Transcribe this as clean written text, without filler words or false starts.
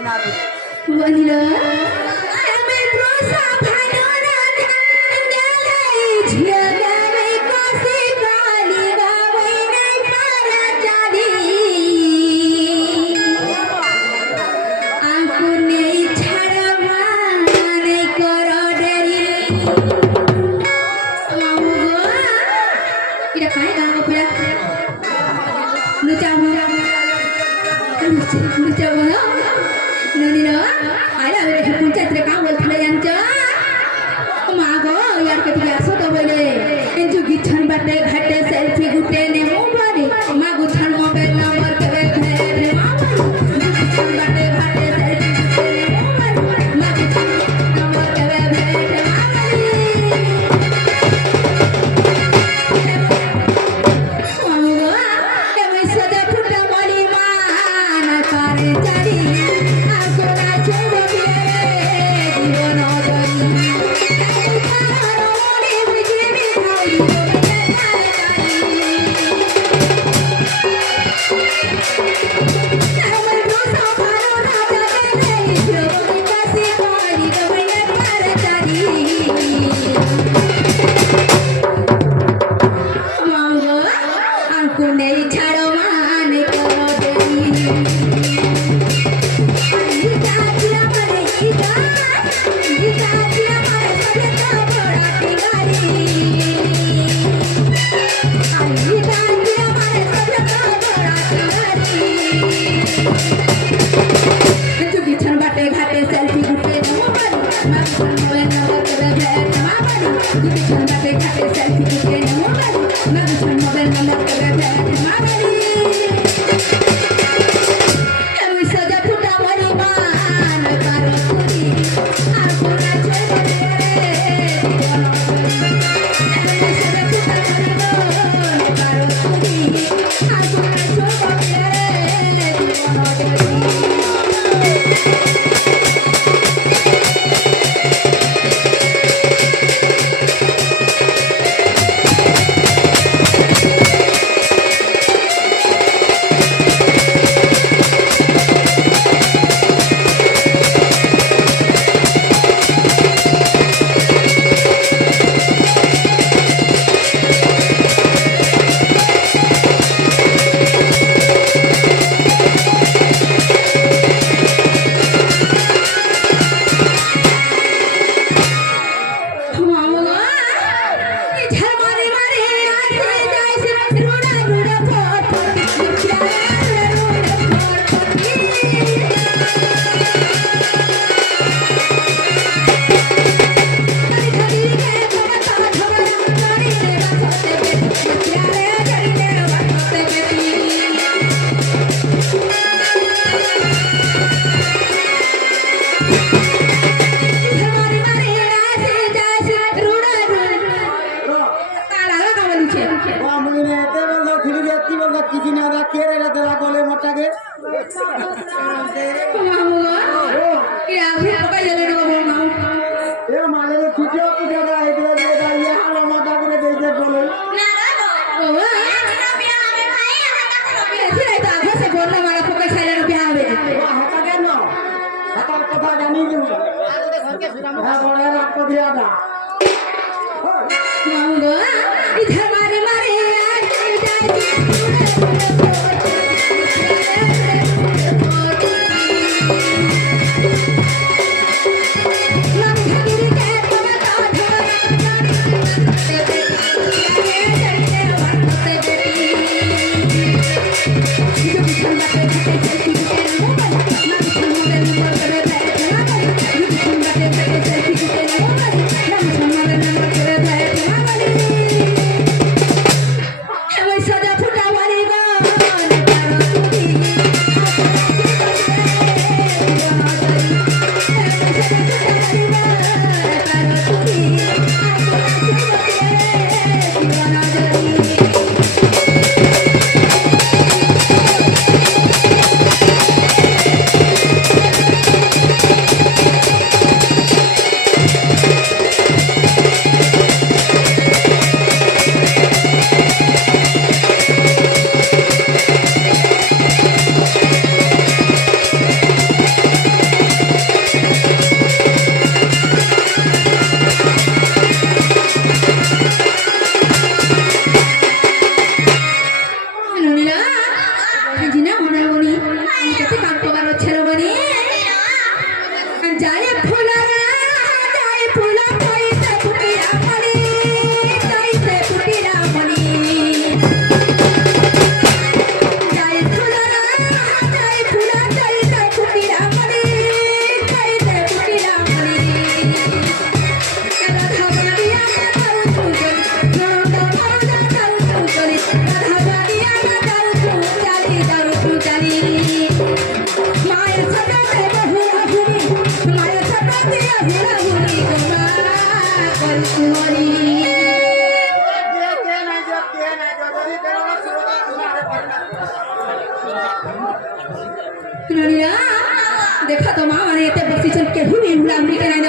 বলিল আমি প্রসা ভালো রাত গেলাই ঝিয়া গাবে কাছে কালি গাবে নাই পারা জানি আঙ্কু নেই ছাড়া মানে কর দেরি মামুগো এটা কাই গাঙ্গ পুরা লুচা মোরা লুচা মোরা ननी ना आया रे पंचायत रे काम बोलथले जानच मागो यार के दिया सो तो बोले एंजु गिछन बाटे घाटे सेल्फी गुटे ने मोबाइल मागो छन मोबाइल नंबर करे रे मागो गिछन बाटे घाटे सेल्फी गुटे ने मोबाइल मागो छन नंबर करे रे मागो के मैं सदा फुटा बोली मान करे चारी सदा फुटा वाली মরি ननिया देखा तो माँ माने इतने बसी चल के भी बुला मिले